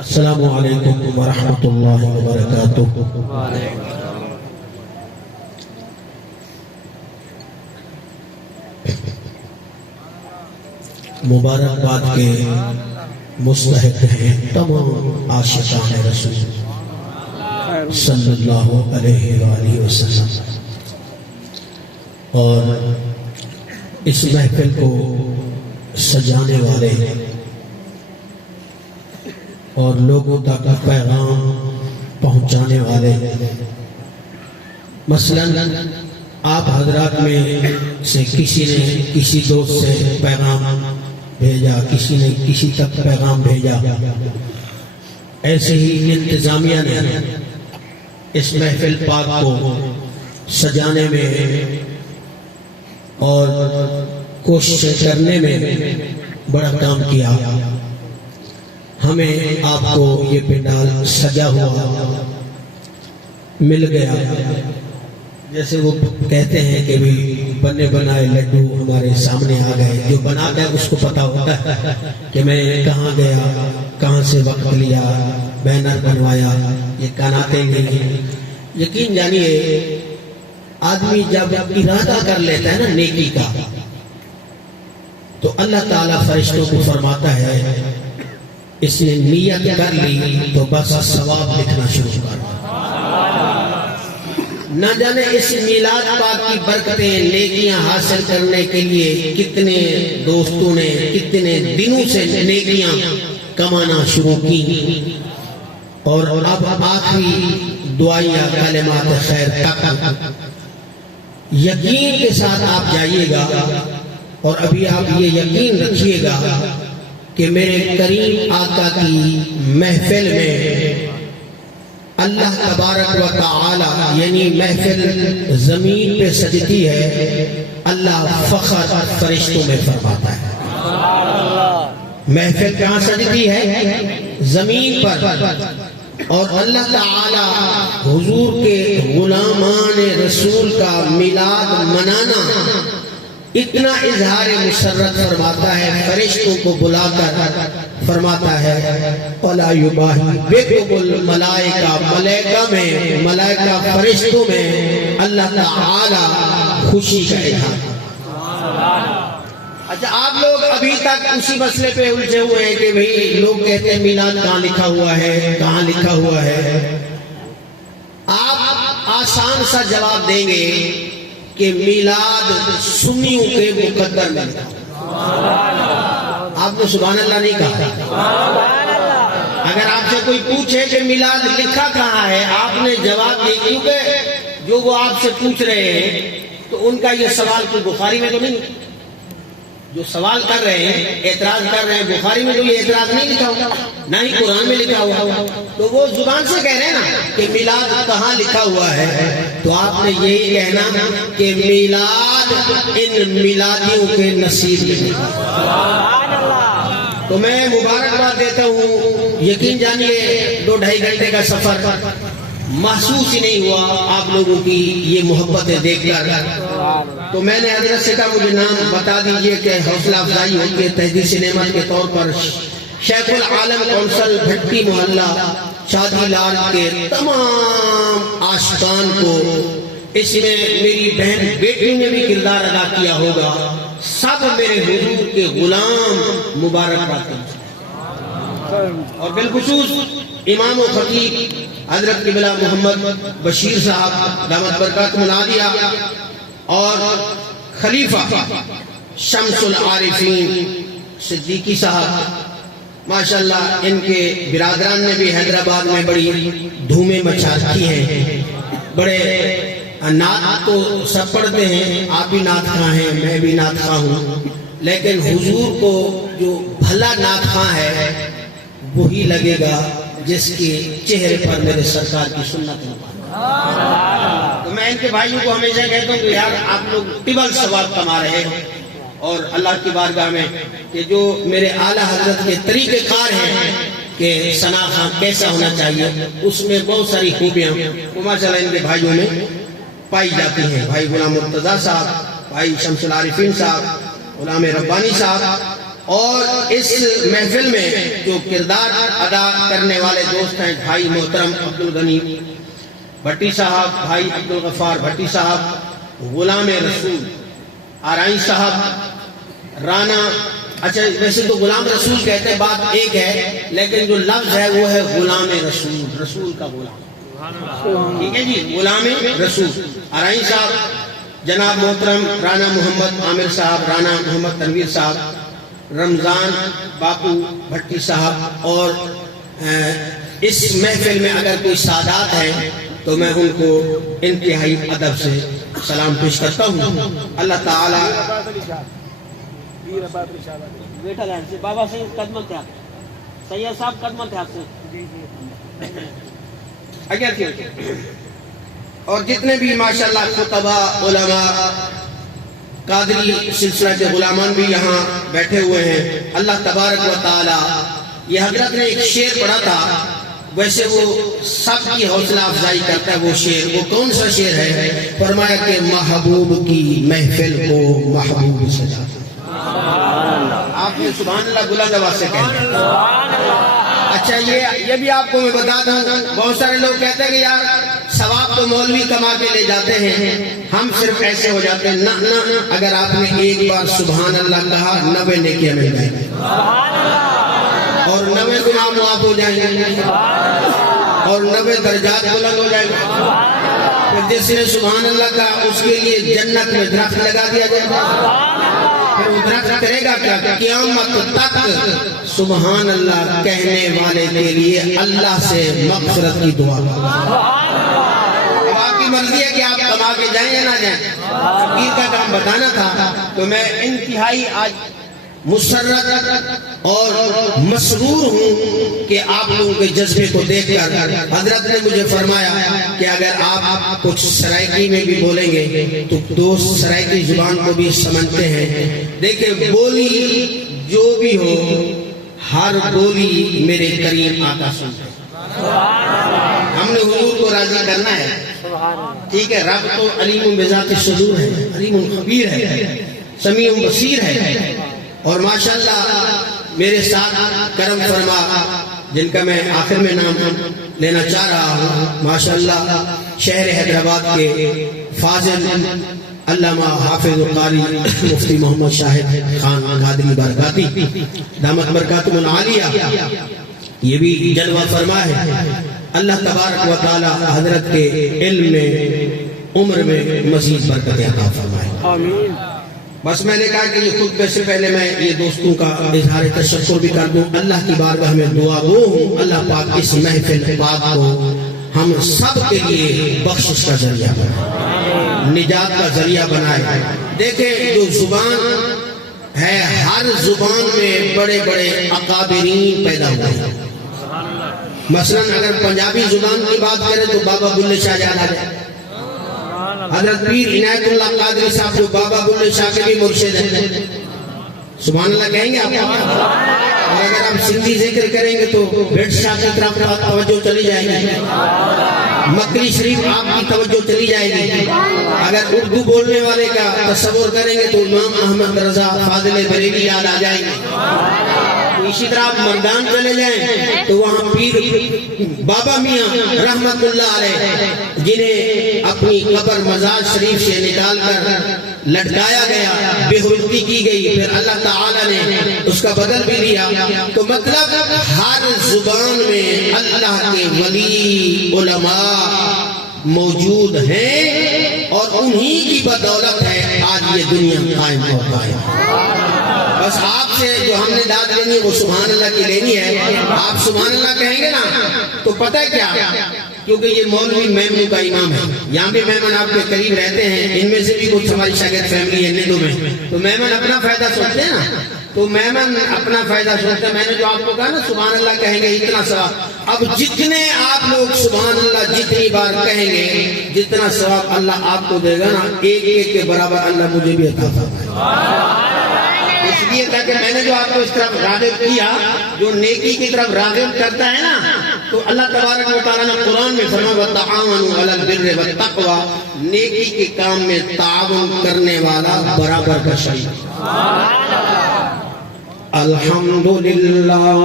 السلام علیکم ورحمۃ اللہ وبرکاتہ۔ مبارکباد کے مستحق ہیں تمام عاشقان رسول صلی اللہ علیہ وآلہ وسلم، اور اس محفل کو سجانے والے اور لوگوں تک پیغام پہنچانے والے، مثلاً آپ حضرات میں سے کسی نے کسی دوست سے پیغام بھیجا، کسی نے کسی تک پیغام بھیجا، ایسے ہی انتظامیہ نے اس محفل پاک کو سجانے میں اور کوشش کرنے میں بڑا کام کیا۔ ہمیں آپ کو یہ پنڈال سجا ہوا مل گیا، جیسے وہ کہتے ہیں کہ بھی بنے بنائے لڈو ہمارے سامنے آ گئے۔ جو بناتا ہے اس کو پتا ہوتا ہے کہ میں کہاں گیا، کہاں سے وقت لیا، بینر بنوایا، یہ کناتے نہیں۔ یقین جانیے آدمی جب ارادہ کر لیتا ہے نا نیکی کا، تو اللہ تعالیٰ فرشتوں کو فرماتا ہے اس نے نیت کر لی تو بس ثواب لکھنا شروع کر۔ نہ جانے اس میلاد پاک کی برکتیں نیکیاں حاصل کرنے کے لیے کتنے دوستوں نے کتنے دنوں سے نیکیاں کمانا شروع کی، اور اب آخری دعائیہ کلمات خیر تک یقین کے ساتھ آپ جائیے گا، اور ابھی آپ یہ یقین رکھیے گا کہ میرے کریم آقا کی محفل میں اللہ تبارک و تعالی، یعنی محفل زمین پہ سجتی ہے، اللہ فخر فرشتوں میں فرماتا ہے۔ محفل کہاں سجتی ہے؟ زمین پر، اور اللہ تعالی حضور کے غلامان رسول کا میلاد منانا اتنا اظہار مسرت فرماتا ہے، فرشتوں کو بلا کر فرماتا ہے وَلَا يُبَاهِي بِكُمُ الْمَلَائِكَةُ ملائکہ فرشتوں میں اللہ تعالی خوشی کا اظہار۔ اچھا، آپ لوگ ابھی تک اسی مسئلے پہ الجھے ہوئے ہیں کہ بھئی لوگ کہتے ہیں میلاد کہاں لکھا ہوا ہے، کہاں لکھا ہوا ہے۔ آپ آسان سا جواب دیں گے کہ میلاد سنیوں کے مقدر میں لکھا۔ آپ نے سبحان اللہ نہیں کہا۔ اگر آپ سے کوئی پوچھے کہ میلاد لکھا کہاں ہے، آپ نے جواب دے، کیونکہ جو وہ آپ سے پوچھ رہے ہیں تو ان کا یہ سوال کوئی بخاری میں تو نہیں، جو سوال کر رہے ہیں اعتراض کر رہے ہیں بخاری میں تو یہ اعتراض نہیں لکھا ہوا، نہ ہی قرآن میں لکھا ہوا، تو وہ زبان سے کہہ رہے ہیں نا کہ میلاد کہاں لکھا ہوا ہے، تو آپ نے یہی کہنا کہ میلاد ان میلادیوں کے نصیب میں۔ تو میں مبارکباد دیتا ہوں، یقین جانیے 2-2.5 گھنٹے کا سفر محسوس ہی نہیں ہوا آپ لوگوں کی یہ محبتیں دیکھ کر۔ تو میں نے حضرت سے کہا مجھے نام بتا دیجئے کہ حوصلہ افزائی ہوتی ہے تحدیث نعمت کے طور پر۔ شیخ العالم کونسل بھٹی محلہ شادی لال کے تمام عاشقان کو، اس میں میری بہن بیٹی نے بھی کردار ادا کیا ہوگا، سب میرے حضور کے غلام مبارکباد کرتے ہیں، اور بالخصوص امام و خطیب حضرت قبلہ محمد بشیر صاحب دامت برکاتہ العالیہ، اور خلیفہ شمس العارفین صدیقی صاحب، ماشاءاللہ ان کے برادران نے بھی حیدرآباد میں بڑی دھومیں مچا رکھی ہیں۔ بڑے نعت تو سب پڑھتے ہیں، آپ بھی نعت خواہ ہیں، میں بھی نعت خواہ ہوں، لیکن حضور کو جو بھلا نعت خواہ ہے وہی لگے گا جس کے چہرے پر میرے سرکار کی سنت ہے۔ تو میں ان کے بھائیوں کو ہمیشہ کہتا ہوں کہ یار آپ لوگ ٹبل ثواب کما رہے ہیں، اور اللہ کی بارگاہ میں کہ جو میرے اعلیٰ حضرت کے طریقہ کار ہیں کہ ثنا خان کیسا ہونا چاہیے، اس میں بہت ساری خوبیاں ماشاءاللہ ان کے بھائیوں میں پائی جاتی ہیں۔ بھائی غلام مرتضیٰ صاحب، بھائی شمس العارفین صاحب، غلام ربانی صاحب، اور اس محفل میں جو کردار ادا کرنے والے دوست ہیں بھائی محترم عبدالغنی بھٹی صاحب، بھائی عبدالغفار بھٹی صاحب، غلام رسول آرائی صاحب، رانا، اچھا ویسے تو غلام رسول کہتے ہیں، بات ایک ہے، لیکن جو لفظ ہے وہ ہے غلام رسول، رسول کا غلام، ٹھیک ہے جی، غلام رسول آرائی صاحب، جناب محترم رانا محمد عامر صاحب، رانا محمد تنویر صاحب، رمضان باپو بھٹی صاحب، اور اس محفل میں اگر کوئی سادات ہیں تو میں ان کو انتہائی ادب سے سلام پیش کرتا ہوں۔ اللہ تعالی بابا سید خدمت ہے، سید صاحب خدمت ہے آپ سے، اگر اور جتنے بھی ماشاءاللہ خطبہ علماء قادری سلسلہ کے غلامان بھی یہاں بیٹھے ہوئے ہیں، اللہ تبارک و تعالی، یہ حضرت نے ایک شعر پڑھا تھا، ویسے وہ سب کی حوصلہ افزائی کرتا ہے وہ شعر، وہ کون سا شعر ہے؟ فرمایا کہ محبوب کی محفل کو محبوب سجا، آپ نے سبحان اللہ بلند آواز سے کہنا۔ اچھا یہ بھی آپ کو میں بتا دوں، بہت سارے لوگ کہتے ہیں کہ یار ثواب تو مولوی کما کے لے جاتے ہیں، ہم صرف ایسے ہو جاتے ہیں، نہ، اگر آپ نے ایک بار سبحان اللہ کہا 90 نیکیاں مل جائیں گی اور 90 گناہ معاف ہو جائیں گے اور 90 درجات بلند ہو جائیں گے۔ جس نے سبحان اللہ کہا اس کے لیے جنت میں درخت لگا دیا جائے گا، پھر وہ درخت کرے گا کیا؟ قیامت تک سبحان اللہ کہنے والے کے لیے اللہ سے مغفرت کی دعا۔ اب آپ کی مرضی ہے کہ آپ کما کے جائیں یا نہ جائیں، تقدیر کا کام بتانا تھا، تو میں انتہائی آج مسرت اور مسرور ہوں کہ آپ لوگوں کے جذبے کو دیکھ کر حضرت نے مجھے فرمایا کہ اگر آپ کچھ سرائکی میں بھی بولیں گے تو دوست سرائکی زبان کو بھی سمجھتے ہیں۔ دیکھیں بولی جو بھی ہو، ہر بولی میرے کریم آقا سنتے ہیں، ہم نے حضور کو راضی کرنا ہے، ٹھیک ہے؟ رب تو علیم بذات الصدور ہے، علیم خبیر ہے، سمیع بصیر ہے، اور ماشاءاللہ میرے ساتھ کرم فرما جن کا میں آخر میں نام لینا چاہ رہا ہوں، ماشاءاللہ شہر حیدرآباد کے فاضل علامہ حافظ قاری مفتی محمد شاہد خان قادری برکاتی دامت برکاتہم العالیہ، یہ بھی جلوہ فرما ہے۔ اللہ تبارک و تعالی حضرت کے علم میں، عمر میں مزید برکت عطا فرمائے، آمین۔ بس میں نے کہا کہ یہ خطبے سے پہلے میں یہ دوستوں کا اظہار تشکر بھی کر دوں، اللہ کی بارگاہ میں دعا گو ہوں اللہ پاک اس محفل پاک کو ہم سب کے لیے بخشش کا ذریعہ بنائے، نجات کا ذریعہ بنائے۔ دیکھیں جو زبان ہے، ہر زبان میں بڑے بڑے اکابرین پیدا ہوئے ہیں، مثلا اگر پنجابی زبان کی بات کریں تو بابا بلے شاہ یاد آ جائے، حضرت پیر عنایت اللہ قادری صاحب جو بابا بلے شاہ کے بھی مرشد ہیں، سبحان اللہ کہیں گے آپ؟ اور اگر آپ سندھی ذکر کریں گے تو بھٹ شاہ کی طرف توجہ چلی جائے گی، مکری شریف آپ کی توجہ چلی جائے گی، اگر اردو بولنے والے کا تصور کریں گے تو امام احمد رضا فاضل بریلی یاد آ جائیں گے، اسی طرح آپ مردان چلے جائیں تو وہاں پیر بابا میاں رحمت اللہ علیہ جنہیں اپنی قبر مزار شریف سے نکال کر لٹکایا گیا، بے حرمتی کی گئی، پھر اللہ تعالی نے اس کا بدل بھی دیا۔ تو مطلب ہر زبان میں اللہ کے ولی علماء موجود ہیں اور انہی کی بدولت ہے آج یہ دنیا قائم ہوتا ہے۔ بس آپ سے جو ہم نے داد لینی ہے وہ سبحان اللہ کی لینی ہے، آپ سبحان اللہ کہیں گے نا تو پتہ کیا، کیونکہ یہ مولوی میمنوں کا امام ہے، یہاں بھی میمن آپ کے قریب رہتے ہیں، ان میں سے بھی کچھ ہماری شاگرد فیملی ہے ندو میں، تو میمن اپنا فائدہ سوچتے ہیں نا، تو میمن اپنا فائدہ سوچتے ہیں۔ میں نے جو آپ کو کہا نا سبحان اللہ کہیں گے اتنا ثواب، اب جتنے آپ لوگ سبحان اللہ جتنی بار کہیں گے جتنا ثواب اللہ آپ کو دے گا نا، ایک ایک کے برابر اللہ مجھے بھی عطا فرمائے۔ اس لیے تاکہ میں نے جو آپ کو اس طرف راغب کیا، جو نیکی کی طرف راغب کرتا ہے نا، تو اللہ تبارک و تعالیٰ نے قرآن میں فرمایا وَتَعَاوَنُوا عَلَى الْبِرِّ وَالتَّقْوَىٰ، نیکی کے کام میں تعاون کرنے والا برابر کا شریک۔ Alhamdulillah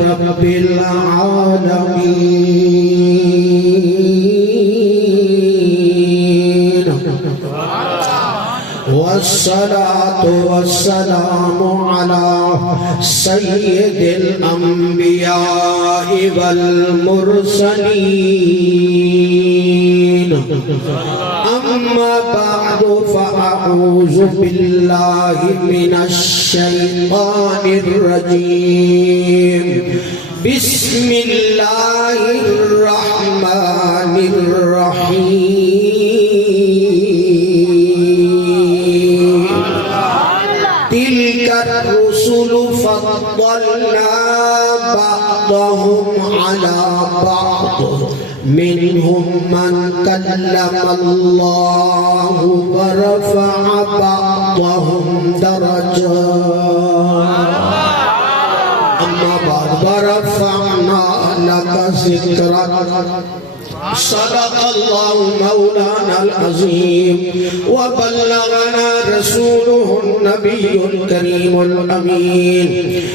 Rabbil Alamin. Wassalatu wassalamu ala sayyidil anbiya'i wal mursalin. أما بعد فأعوذ بالله من الشيطان الرجيم. بسم الله الرحمن الرحيم. تلك الرسل فضلنا بعضهم على بعض منهم من كلم الله ورفع بعضهم درجات. أما بعد ورفعنا لك ذكرك. صدق الله مولانا العظيم وبلغنا رسوله النبي الكريم الأمين.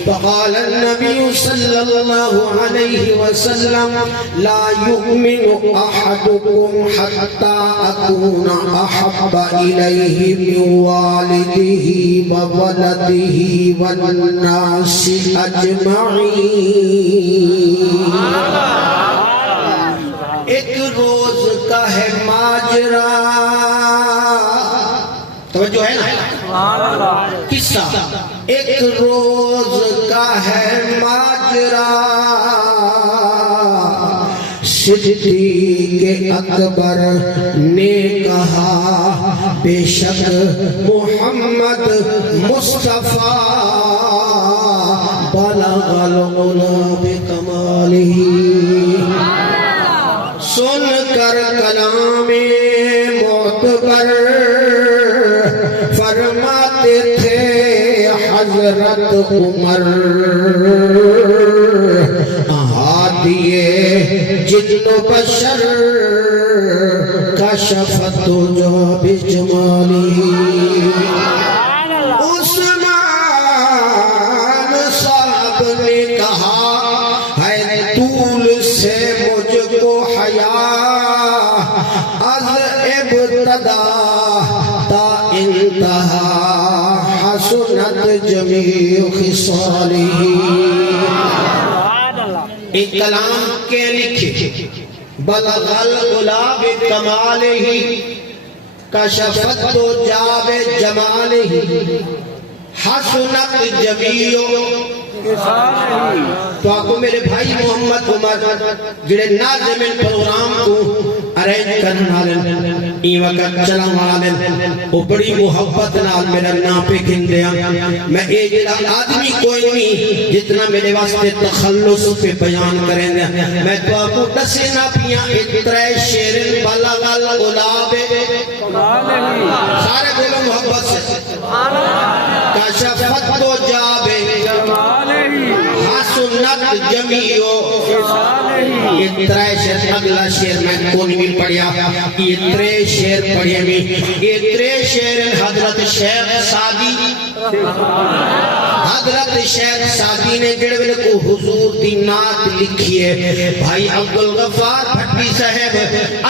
فقال النبي صلى الله عليه وسلم لا يؤمن أحدكم حتى أكون أحب إليه من والده وولده والناس أجمعين. ایک روز کا ہے ماجرا، توجہ ہے نا قصہ. ایک روز کا ہے ماجرا، صدیق اکبر نے کہا بے شک محمد مصطفیٰ بلغ العلا بکمالہ. سن کر کلام معتبر فرماتے تھے حضرت عمر، ہادیے جن و بشر کشفت جو بجمالہ. عثمان صاحب نے کہا ہے طول سے مجھ کو حیا، از ابتدا تا انتہا حسنت جمیع خصالہ. ایک کلام کے لکھے بلغ العلا بکمالہ کشفت جاب جمالہ حسنت جمیع. تو آپ کو میرے بھائی محمد عمر جڑے ناظمین پروگرام کو ارینج کرنے والے این وقت چلا والے وہ بڑی محبت نال میرا نام پہ گھندیا. میں ایک آدمی کوئی نہیں جتنا میرے واسطے تخلص پہ بیان کریں دیا. میں تو آپ کو دسے نہ پیا اترے شیرن بلغ العلا سارے بولو محبت سے کشفت تو جابے حسنت جمیع. یہ ترے شیر اگلا شیر میں کون بھی پڑھیا، یہ ترے شیر پڑھیا بھی. یہ ترے شیر حضرت شیخ سعدی نے جڑے ویلے کو حضور دی نعت لکھی ہے. بھائی عبدالغفار بھٹی صاحب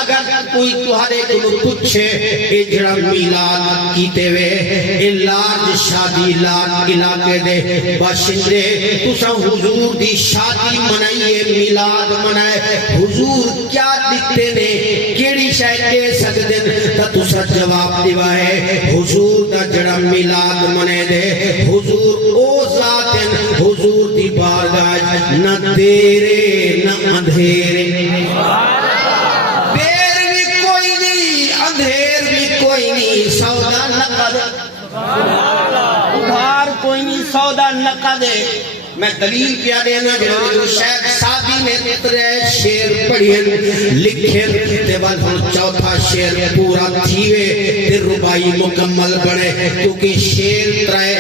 اگر کوئی تہارے کو پوچھے اے جڑا میلاد کیتے وے اے لاج شادی لاج علاقے دے باشندے تسا حضور دی شادی منائیے میلاد منائے حضور کیا دکھتے نے کیڑی شاید کہہ سکتے تا تسا جواب دیوائے حضور دا جڑا میلاد منے دے حضور او ذاتن حضور دی بارگاہ نہ دیرے نہ اندھیرے. دیر بھی کوئی نہیں اندھیر بھی کوئی نہیں سودا نقد ادھار کوئی نہیں سودا نقد. میں دلیل کیا دینا جو شیخ سعدی نے ترے شیر پڑھیں لکھیں تے بعد ہم چوتھا شیر پورا تھیوے تے ربائی مکمل بڑھے کیونکہ شیر ترائے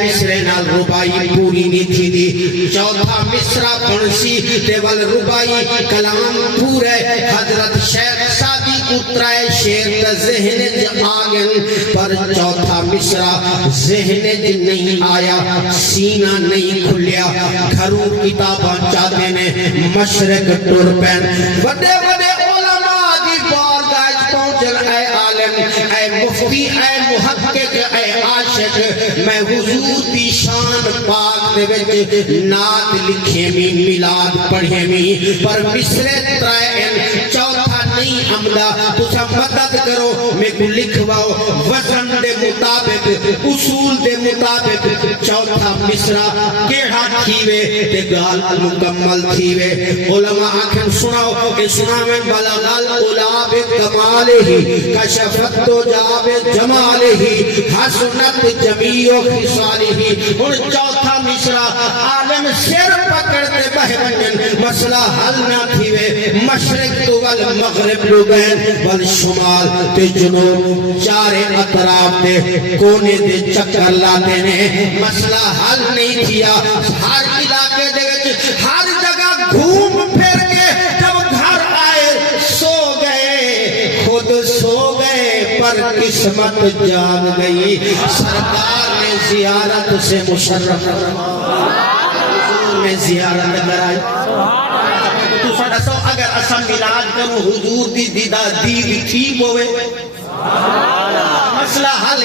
مصرے نال ربائی پوری نہیں تھی دی. چوتھا مصرہ پڑھسی تے بعد ربائی کلام پورے حضرت شیخ سعدی کو اترائے شیر ذہن آگن پر چوتھا مصرع ذہن نہیں آیا سینہ نہیں کھلیا گھروں کتاباں چاہتے نے مشرق ٹور پین بڑے بڑے علماء دی بارگاہ پہنچل اے عالم اے مفتی اے محقق اے عاشق میں حضور دی شان پاک دے وچ نعت لکھے می میلاد پڑھے می پر مصرع ترائن چوتھا نہیں عمدہ تسا مدد کرو میں کو لکھواؤ وزن دے مطابق اصول دے مطابق چوتھا مصرع کیڑا تھیوے تے گال مکمل تھیوے علماء آکھن سناؤ کہ سناویں بلغال اولا بکمالہی کشفت تو جاب جمالہی حسنت جمیع خصالہی ان چوتھا مصرع عالم سر پکڑتے بہمن مسئلہ حل نہ تھیوے مشرق تو والمغرب لوگین والشمال تے جنوب چارے اطراف تے کونے دے چکر لاتے نے مسئلہ حل نہیں کیا ہر علاقے دے وچ ہر جگہ گھوم پھر کے جب گھر آئے سو گئے خود سو گئے پر قسمت جاگ گئی سرکار نے زیارت سے مشرف حضور نے زیارت کرائی تو ساڑھا سو اگر اسا ملاد کرو حضور دی دیدہ دید ٹھیک ہوئے مسئلہ حل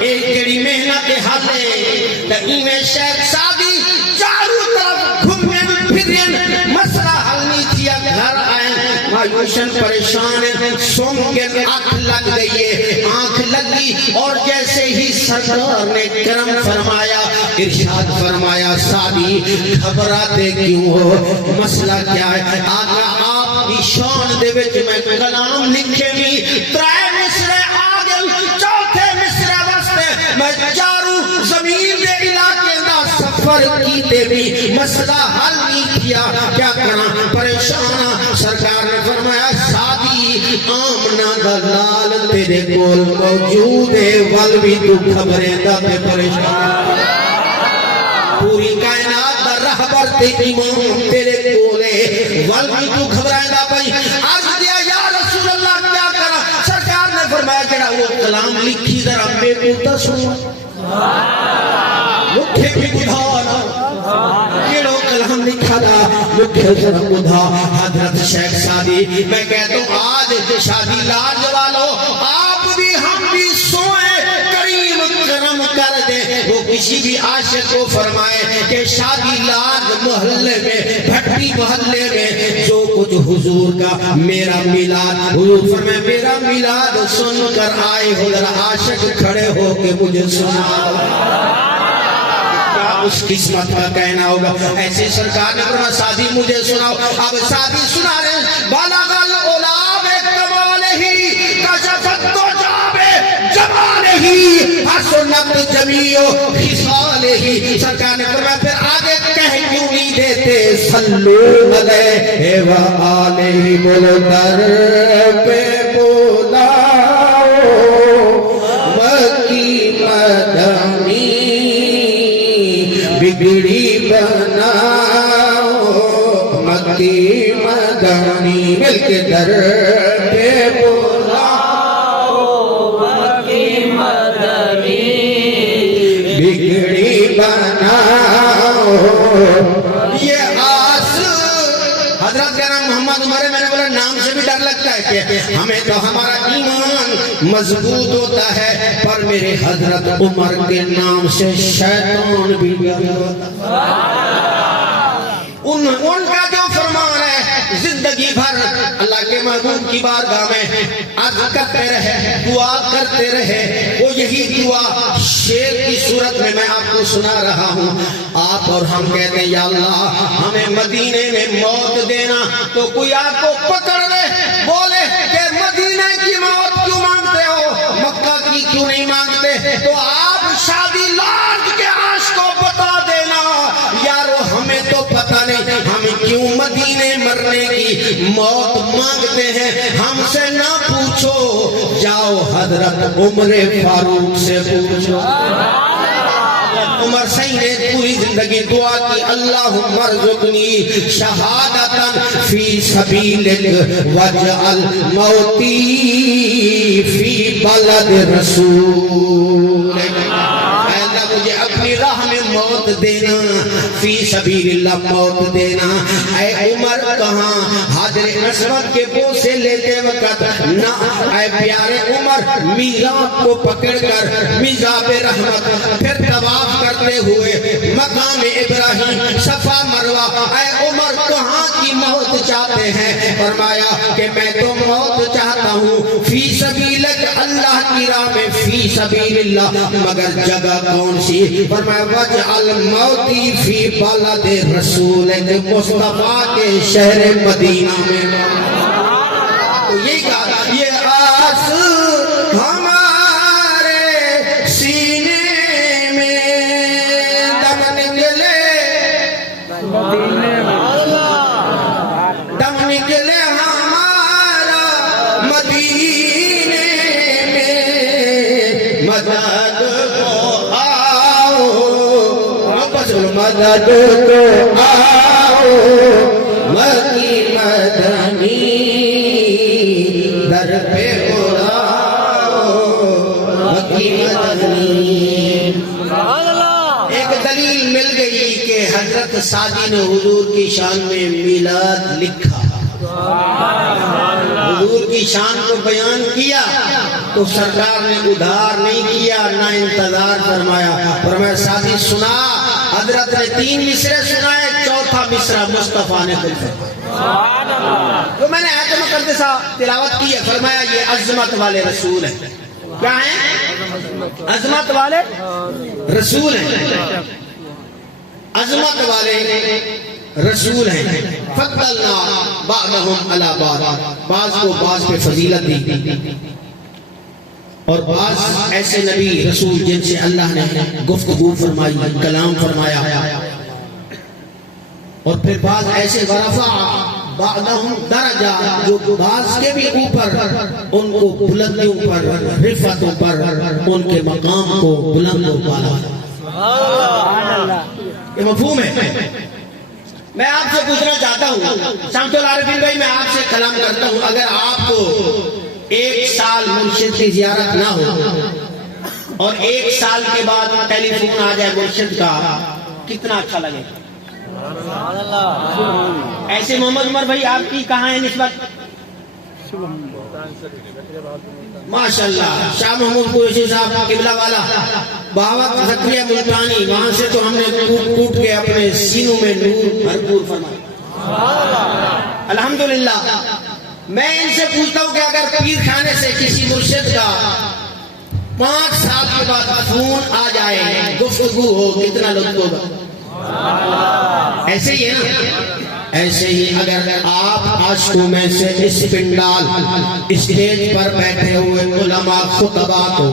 ایک جڑی محنت حل ہے تقیم شیخ سادی چاروں طرف گھومیں پھرین مسئلہ حل نہیں کیا گھر آئیں مایوشن پریشان سونگن آنکھ لگ گئی ہے آنکھ لگی اور جیسے ہی سرکار نے کرم فرمایا ارشاد فرمایا سادی گھبراتے کیوں ہو مسئلہ کیا ہے آقا آپ کی شان دے وچ میں کلام لکھے بھی ترائے مصرع آگل چوتھے مصرع وستے میں چاروں زمین دے علاقے دا سفر کیتے بھی مسئلہ حل نہیں کیا کیا کرنا پریشانہ سرکار نے فرمایا سادی آمنہ دا لال تیرے کول موجود ہے ول بھی تو خبریں دا تے پریشان پوری کائنات دا رہبر تے امام تیرے کولے ول بھی تو گھبرائیں دا پئی آج دیا یا رسول اللہ کیا کرا سرکار نے فرمایا جڑا وہ کلام لکھی ذرا میں کو سنو مکھے بھی بدھانا کیڑو کلام لکھا دا مکھے ذرا بدھا حضرت شیخ سادی میں کہتا ہوں آج شادی لاج والو آپ بھی ہم بھی سوئے کریم کرم کر دے وہ کسی بھی عاشق کو فرمائے کہ شادی لاج محلے میں بھٹی محلے میں جو کچھ حضور کا میرا میلاد حضور فرمائے میرا میلاد سن کر آئے ہو ذرا عاشق کھڑے ہو کے مجھے سنا اس قسمت کا کہنا ہوگا ایسے سرکار نے فرمایا سادی مجھے سناؤ اب سادی سنا رہے ہیں بالغل اولاب کمالہی کشفت تو جاب جمالہی حسنت جمیع خصالہی سرکار نے فرمایا پھر آگے کہہ کیوں نہیں دیتے صلو علیہ وآلہ بولو در پہ بولاؤ مکی مدنی بگڑی بناؤ مکی مدنی مل کے در پہ بولاؤ مکی مدنی بگڑی بناؤ یہ آس حضرت کا نام محمد عمر ہے میں نے بولا نام سے بھی ڈر لگتا ہے کہ ہمیں تو ہمارا ایمان مضبوط ہوتا ہے پر میرے حضرت عمر کے نام سے شیطان بھی ڈر ہوتا ان کا جو فرمان ہے زندگی بھر اللہ کے محبوب کی بارگاہ میں عرض کرتے رہے دعا کرتے رہے وہ یہی دعا شیر کی صورت میں آپ کو سنا رہا ہوں آپ اور ہم کہتے ہیں یا اللہ ہمیں مدینے میں موت دینا تو کوئی آپ کو پکڑ لے بولے کہ مدینے کی موت کیوں مانگتے ہو مکہ کی کیوں نہیں مانگتے تو آپ شادی لاج کے عاشق کو بتا دینا یارو ہمیں تو پتہ نہیں ہم کیوں مدینے مرنے کی موت مانگتے ہیں ہم سے نہ پوچھو جاؤ حضرت عمر فاروق سے پوچھو عمر سعید نے پوری زندگی دعا کی اللہم ارزقنی شہادتاً فی سبیلک واجعل موتی فی بلد رسولک، اے اللہ مجھے اپنی راہ میں موت دینا، فی سبیل اللہ موت دینا۔ اے عمر کہاں حاضر اسود کے بوسے لیتے وقت نہ، اے پیارے عمر میزاب کو پکڑ کر میزاب رحمت پھر طواف کرتے ہوئے مقام ابراہیم صفا مروہ، اے عمر کہاں کی موت چاہتے ہیں؟ فرمایا کہ میں تو موت چاہتا ہوں فی سبیلک، اللہ کی راہ میں، فی سبیل اللہ، مگر جگہ کون سی؟ فرمایا وجعل موتی فی بلد رسولک، مصطفیٰ کے شہر مدینہ میں۔ تو یہی کہا یہ آس ہمارے سینے میں دم نکلے، دم نکلے ہمارا مدینے میں، مدد کو آؤ، مدد کو آؤ، مکی مدنی در پہ اڑاؤ، مکی مدنی۔ ایک دلیل مل گئی کہ حضرت سعدی نے حضور کی شان میں میلاد لکھا، حضور کی شان کو بیان کیا تو سرکار نے ادھار نہیں کیا نہ انتظار فرمایا، فرمایا سعدی سنا، حضرت نے 3 مصرے سنائے، چوتھا مصرع مصطفیٰ نے خود فرمایا۔ تو میں نے آیت مقدسہ تلاوت کی ہے، فرمایا یہ عظمت والے رسول ہیں۔ کیا ہیں؟ عظمت والے رسول ہیں، عظمت والے رسول ہیں۔ فضلنا بعضهم علی بعض، بعض کو بعض پہ فضیلت دی، اور بعض ایسے نبی رسول جن سے اللہ نے گفتگو فرمائی، کلام فرمایا، اور پھر بعض ایسے ورفع بعضهم درجہ، جو بعض کے بھی اوپر ان کو بلندیوں پر، رفعتوں پر، ان کے مقام کو بلند و بالا۔ یہ مفہوم ہے۔ میں آپ سے پوچھنا چاہتا ہوں شمس العارفین بھائی، میں آپ سے کلام کرتا ہوں، اگر آپ کو 1 سال مرشد کی زیارت نہ ہو اور 1 سال کے بعد ٹیلی فون آ جائے مرشد کا، کتنا اچھا لگے؟ ایسے محمد عمر بھائی آپ کی کہاں ہے نسبت؟ ماشاءاللہ شاہ محمود قریشی صاحب قبلہ والا، بہاوت زکریہ ملتانی، وہاں سے تو ہم نے کوٹ کے اپنے سینوں میں نور بھرپور فرمایا، الحمدللہ۔ میں ان سے پوچھتا ہوں کہ اگر پیر خانے سے کسی مرشد کا 5 سال کے بعد فون آ جائے، گفتگو ہو، کتنا لطف ہوگا؟ ایسے ہی ہے نا؟ ایسے ہی اگر آپ عاشقوں میں سے اس پنڈال اسٹیج پر بیٹھے ہوئے علماء خطبہ کو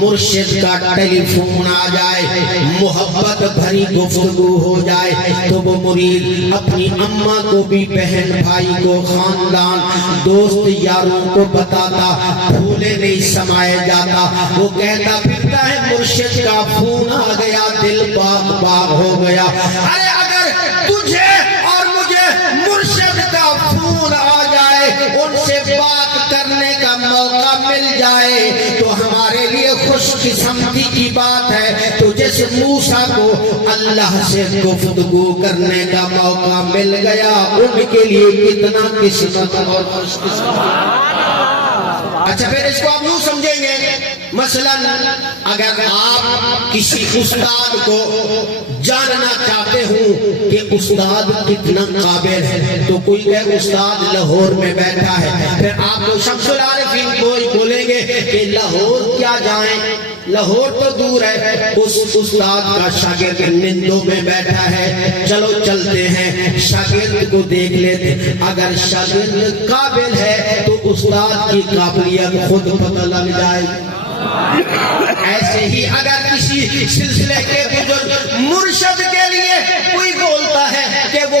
مرشد کا ٹیلی فون آ جائے، محبت بھری گفتگو ہو جائے، تو وہ مرید اپنی اماں کو بھی، بہن بھائی کو، خاندان دوست یاروں کو بتاتا، بھولے نہیں سمائے جاتا، وہ کہتا پھرتا ہے مرشد کا فون آ گیا، دل باغ باغ ہو گیا۔ ارے اگر تجھے اور مجھے مرشد کا فون آ جائے، ان سے بات کرنے کا موقع مل جائے، تو ہمارے لیے خوش قسمتی کی بات ہے۔ تو جس موسیٰ کو اللہ سے گفتگو کرنے کا موقع مل گیا، ان کے لیے کتنا قسمت اور خوش قسمت۔ اچھا پھر اس کو آپ یوں سمجھیں گے، مثلا اگر آپ کسی استاد کو جاننا چاہتے ہوں کہ استاد کتنا قابل ہے، تو کوئی کہ استاد لاہور میں بیٹھا ہے، پھر آپ کو شمس العارفین کوئی بولیں گے کہ لاہور کیا جائیں، لاہور تو دور ہے، اس استاد کا شاگرد نندوں میں بیٹھا ہے، چلو چلتے ہیں شاگرد کو دیکھ لیتے، اگر شاگرد قابل ہے تو استاد کی قابلیت خود پتہ لگ جائے۔ ایسے ہی اگر کسی سلسلے کے بزرگ مرشد کے لیے کوئی بولتا ہے کہ وہ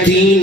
3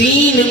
3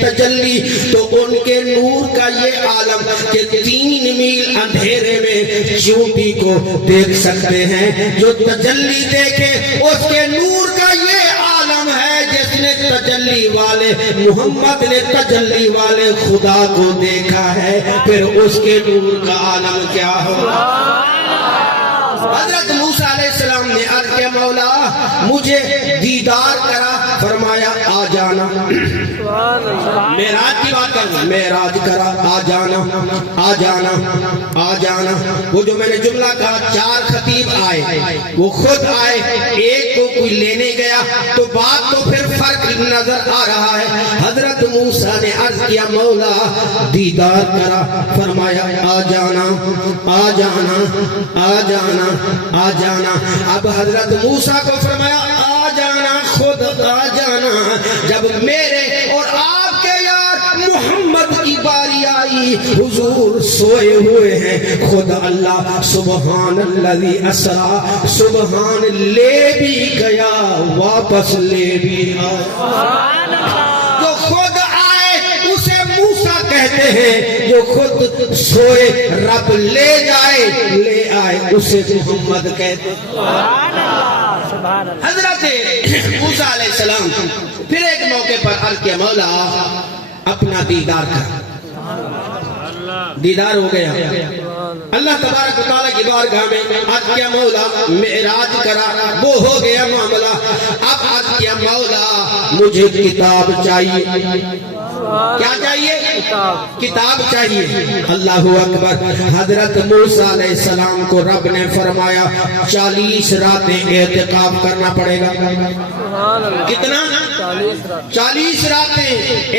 تجلی تو ان کے نور کا یہ عالم کہ 3 میل اندھیرے میں چیونٹی کو دیکھ سکتے ہیں. جو تجلی دیکھے اس کے نور کا یہ عالم ہے. جس نے تجلی والے محمد نے تجلی والے خدا کو دیکھا ہے پھر اس کے نور کا عالم کیا ہوگا. حضرت موسیٰ علیہ السلام نے عرض کیا مولا مجھے دیدار کرا. فرمایا آ جانا. معراج کی بات کرنا. معراج کرا آ جانا آ جانا آ جانا. وہ جو میں نے جملہ کہا 4 خطیب آئے وہ خود آئے. ایک کو کوئی لینے گیا تو بات تو پھر فرق نظر آ رہا ہے. حضرت موسیٰ نے عرض کیا مولا دیدار کرا. فرمایا آ جانا آ جانا آ جانا آ جانا. اب حضرت موسیٰ کو فرمایا آ جانا خود آ جانا. جب میرے اور آپ کے یار محمد کی باری آئی حضور سوئے ہوئے ہیں. خود اللہ سبحان الذی اسرا سبحان لے بھی گیا واپس لے بھی آیا. جو خود آئے اسے موسیٰ کہتے ہیں. جو خود سوئے رب لے جائے لے آئے اسے محمد کہتے ہیں. حضرت موسیٰ علیہ السلام پھر ایک موقع پر عرض کیا مولا اپنا دیدار کر. دیدار ہو گیا. اللہ تبارک و تعالیٰ کی بارگاہ میں عرض کیا مولا معراج کرا. وہ ہو گیا معاملہ. اب عرض کیا مولا مجھے کتاب چاہیے. کیا چاہیے؟ کتاب چاہیے. اللہ اکبر. حضرت موسیٰ علیہ السلام کو رب نے فرمایا 40 راتیں اعتکاف کرنا پڑے گا. کتنا؟ 40 راتیں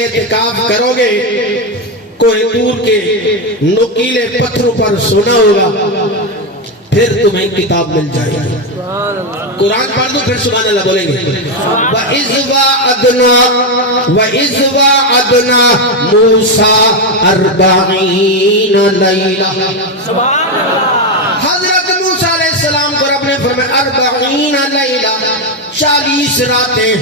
اعتکاف کرو گے. کوئی دور کے نوکیلے پتھروں پر سونا ہوگا پھر تمہیں کتاب مل جائے گی. قرآن پڑھ دو پھر سبحان اللہ بولیں گے. وَإِذْ وَعَدْنَا مُوسَىٰ 40 لَيْلَةً. حضرت موسیٰ علیہ السلام کو رب نے فرمایا 40 لیلہ 40 راتیں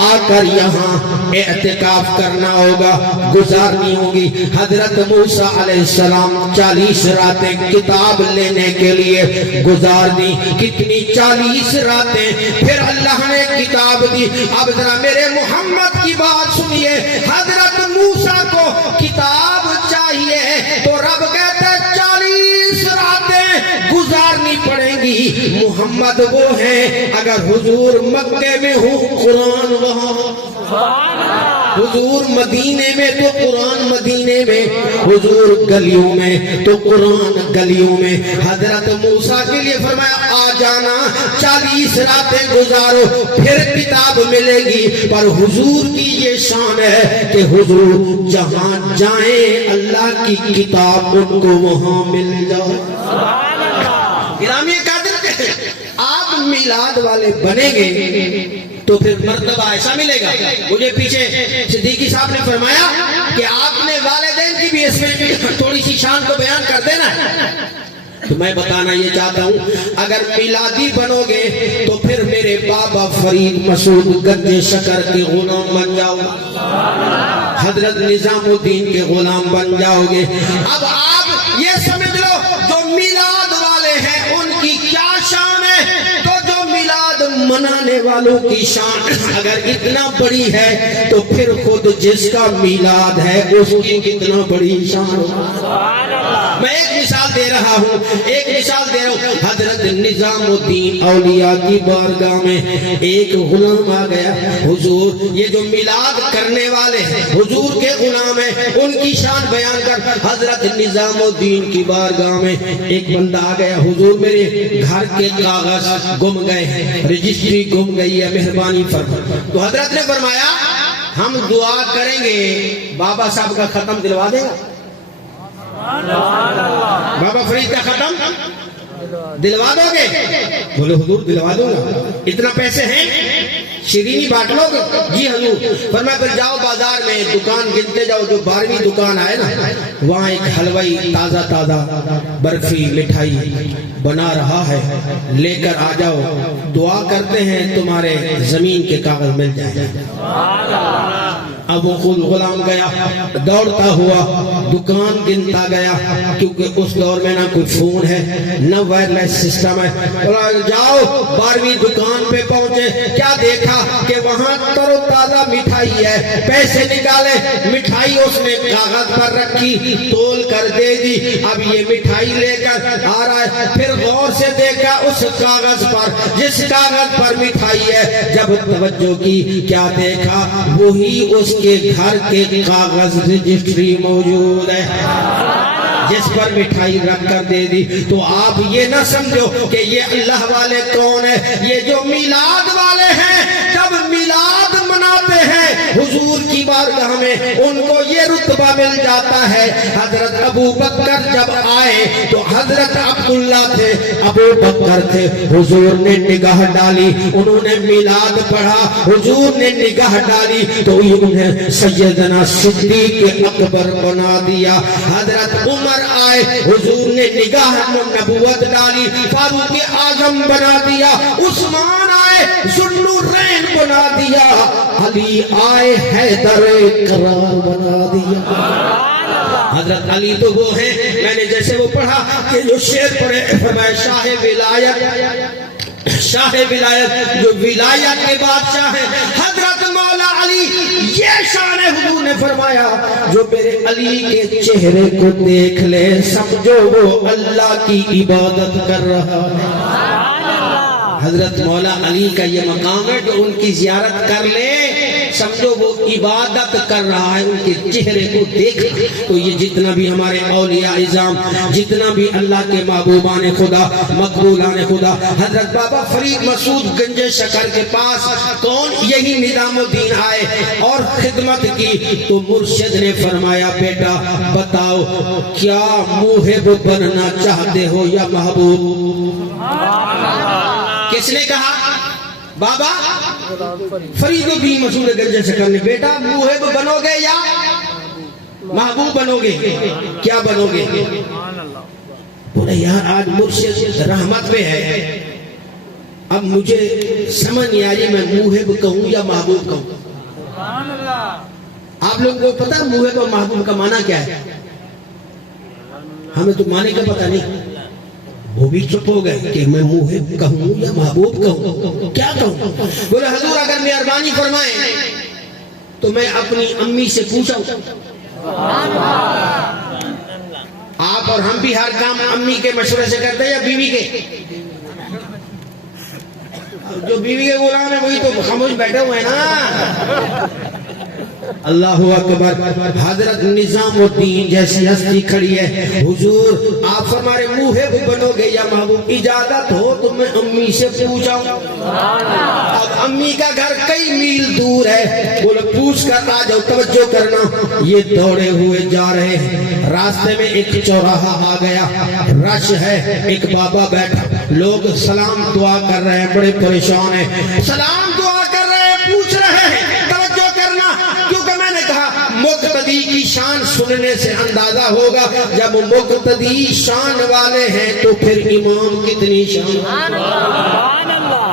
آ کر یہاں اعتکاف کرنا ہوگا گزارنی ہوگی. حضرت موسیٰ علیہ السلام 40 راتیں کتاب لینے کے لیے گزار دی. کتنی 40 راتیں. پھر اللہ نے کتاب دی. اب ذرا میرے محمد کی بات سنیے. حضرت موسیٰ کو کتاب چاہیے تو رب کہتے 40 راتیں گزارنی پڑیں گی. محمد وہ ہیں اگر حضور مکے میں ہو قرآن وہاں. حضور مدینے میں تو قرآن مدینے میں. حضور گلیوں میں تو قرآن گلیوں میں. حضرت موسیٰ کے لیے فرمایا آ جانا 40 راتیں گزارو پھر کتاب ملے گی. پر حضور کی یہ شان ہے کہ حضور جہاں جائیں اللہ کی کتاب ان کو وہاں مل جائے. گرامی قادر آپ میلاد والے بنیں گے تو پھر مرتبہ ایسا ملے گا. مجھے پیچھے صدیقی صاحب نے فرمایا کہ آپ نے والدین کی بھی اس میں تھوڑی سی شان کو بیان کر دینا. تو میں بتانا یہ چاہتا ہوں اگر میلادی بنو گے تو پھر میرے بابا فرید مسعود گنج شکر کے غلام بن جاؤ. حضرت نظام الدین کے غلام بن جاؤ گے. اب آپ یہ سمجھ لو جو میلاد والے ہیں ان کی کیا شان ہے. تو جو میلاد منانے والوں کی شان اگر اتنا بڑی ہے تو پھر خود جس کا میلاد ہے اس کی کتنا بڑی شان. میں ایک مثال دے رہا ہوں حضرت نظام الدین اولیاء کی بارگاہ میں ایک غلام آ گیا. حضور یہ جو میلاد کرنے والے ہیں حضور کے غلام ہیں ان کی شان بیان کر. حضرت نظام الدین کی بارگاہ میں ایک بندہ آ گیا. حضور میرے گھر کے کاغذ گم گئے ہیں رجسٹری گم گئی ہے مہربانی فرما. تو حضرت نے فرمایا ہم دعا کریں گے بابا صاحب کا ختم دلوا دے گا. بابا فرید کا ختم دلوا دو گے؟ بولے حضور دلوا دوں گا. اتنا پیسے ہیں شیرینی بانٹ لو گے؟ جی حضور. فرمایا پھر جاؤ بازار میں دکان گنتے جاؤ جو 12ویں دکان ہے نا وہاں ایک حلوائی تازہ برفی مٹھائی بنا رہا ہے لے کر آ جاؤ. دعا کرتے ہیں تمہارے زمین کے کاغذ مل جائیں. اب وہ خود غلام گیا دوڑتا ہوا دکان گنتا گیا، کیونکہ اس دور میں نہ کوئی فون ہے نہ وائرلیس سسٹم ہے۔ جاؤ 12ویں دکان پہ پہنچے، کیا دیکھا کہ وہاں تر و تازہ مٹھائی ہے، پیسے نکالے، مٹھائی اس نے کاغذ پر رکھی، تول کر دے دی۔ اب یہ مٹھائی لے کر آ رہا ہے، پھر غور سے دیکھا اس کاغذ پر، جس کاغذ پر مٹھائی ہے، جب توجہ کی کیا دیکھا، وہی اس کے گھر کے کاغذ رجسٹری موجود ہے جس پر مٹھائی رکھ کر دے دی۔ تو آپ یہ نہ سمجھو کہ یہ اللہ والے کون ہیں، یہ جو میلاد والے ہیں، جب میلاد مناتے ہیں حضور کی بارگاہ میں ان کو یہ رتبہ مل جاتا ہے۔ حضرت ابو بکر جب آئے تو حضرت عبداللہ تھے، ابو بکر تھے، حضور نے نگاہ ڈالی، انہوں نے میلاد پڑھا، حضور نے نگاہ ڈالی تو انہیں سیدنا صدیق اکبر بنا دیا۔ حضرت عمر آئے، حضور نے نگاہ نبوت ڈالی، فاروق اعظم بنا دیا۔ عثمان آئے، ذوالنورین بنا دیا۔ علی آئے، حیدر کرار بنا دیا۔ حضرت علی تو وہ ہیں، میں نے جیسے وہ پڑھا کہ جو شعر پڑھے فرمایا شاہ ولایت، جو ولایت کے بادشاہ ہیں حضرت مولا علی، یہ شان حضور نے فرمایا جو میرے علی کے چہرے کو دیکھ لے سمجھو وہ اللہ کی عبادت کر رہا ہے۔ حضرت مولا علی کا یہ مقام ہے جو ان کی زیارت کر لے سمجھو وہ عبادت کر رہا ہے، ان کے چہرے کو دیکھ۔ تو یہ جتنا بھی ہمارے اولیاء اعظام، جتنا بھی اللہ کے محبوبان خدا، مقبولان خدا، حضرت بابا فرید مسعود گنج شکر کے پاس کون یہی نظام الدین آئے اور خدمت کی تو مرشد نے فرمایا بیٹا بتاؤ کیا محب بننا چاہتے ہو یا محبوب؟ کس نے کہا؟ بابا فرید الدین مسعود گنج شکر نے، بیٹا محب بنو گے یا محبوب بنو گے؟ کیا بنو گے؟ بولے یار آج مرشد رحمت پہ ہے، اب مجھے سمجھ نہیں آ رہی میں محب کہوں یا محبوب کہوں۔ آپ لوگوں کو پتا محب اور محبوب کا معنی کیا ہے؟ ہمیں تو معنی کا پتا نہیں۔ وہ بھی چپ ہو گئے کہ میں محب کہوں یا محبوب کہوں، کیا کہوں؟ بولے حضور اگر مہربانی فرمائیں تو میں اپنی امی سے پوچھا ہوں۔ آپ اور ہم بھی ہر کام امی کے مشورے سے کرتے ہیں یا بیوی کے؟ جو بیوی کے غلام ہیں وہی تو خاموش بیٹھے ہوئے ہیں نا۔ اللہ اکبر۔ حضرت نظام الدین جیسی ہستی کھڑی ہے، حضور آپ ہمارے محب بنو گے یا محبوب؟ اجازت ہو تو میں امی سے پوچھاؤں۔ اب امی کا گھر کئی میل دور ہے، بولے پوچھ کر آ جاؤ، توجہ کرنا۔ یہ دوڑے ہوئے جا رہے ہیں، راستے میں ایک چوراہا آ گیا، رش ہے، ایک بابا بیٹھا، لوگ سلام دعا کر رہے ہیں، بڑے پریشان ہیں، سلام دعا کر رہے ہیں، پوچھ رہے ہیں۔ مقتدی کی شان سننے سے اندازہ ہوگا جب مقتدی شان والے ہیں تو پھر امام کتنی شان،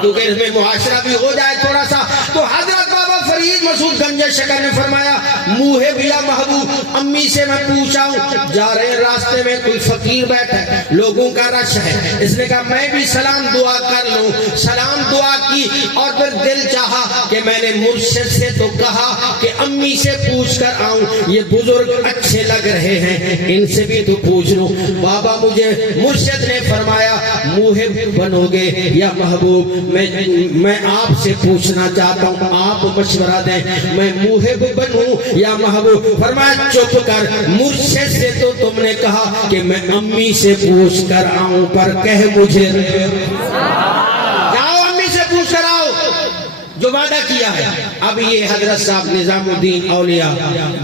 کیونکہ اس میں معاشرہ بھی ہو جائے تھوڑا سا۔ تو حضرت بابا فرید مسعود گنج شکر نے فرمایا محب یا محبوب؟ امی سے میں پوچھا ہوں۔ جا رہے راستے میں کوئی فقیر بیٹھا ہے، لوگوں کا رش ہے، اس نے کہا میں بھی سلام دعا کر لوں۔ سلام دعا کی اور پھر دل چاہا کہ میں نے مرشد سے تو کہا کہ امی سے پوچھ کر آؤں، یہ بزرگ اچھے لگ رہے ہیں، ان سے بھی تو پوچھ لوں۔ بابا مجھے مرشد نے فرمایا محب بنو گے یا محبوب؟ میں آپ سے پوچھنا چاہتا ہوں، آپ مشورہ دیں، میں محب بنوں یا محبوب؟ فرمایا چپ کر، مرشد سے تو تم نے کہا کہ میں امی سے پوچھ کر آؤں، پر کہہ مجھے جاؤ امی سے پوچھ کر آؤ جو وعدہ کیا ہے۔ اب یہ حضرت صاحب نظام الدین اولیاء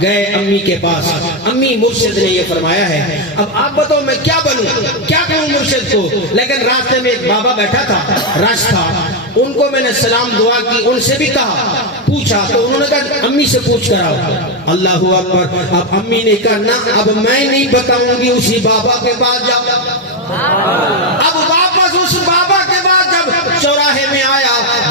گئے امی کے پاس، امی مرشد نے یہ فرمایا ہے، اب آپ بتاؤ میں کیا بنوں، کیا کہوں مرشد کو؟ لیکن راستے میں ایک بابا بیٹھا تھا، رش تھا، ان کو میں نے سلام دعا کی، ان سے بھی کہا، پوچھا تو انہوں نے کہا امی سے پوچھ کر آؤ۔ اللہ اکبر۔ اب امی نے کہا نہ اب میں نہیں بتاؤں گی، اسی بابا کے پاس جاؤ۔ اب واپس اس بابا کے پاس جب چوراہے میں آیا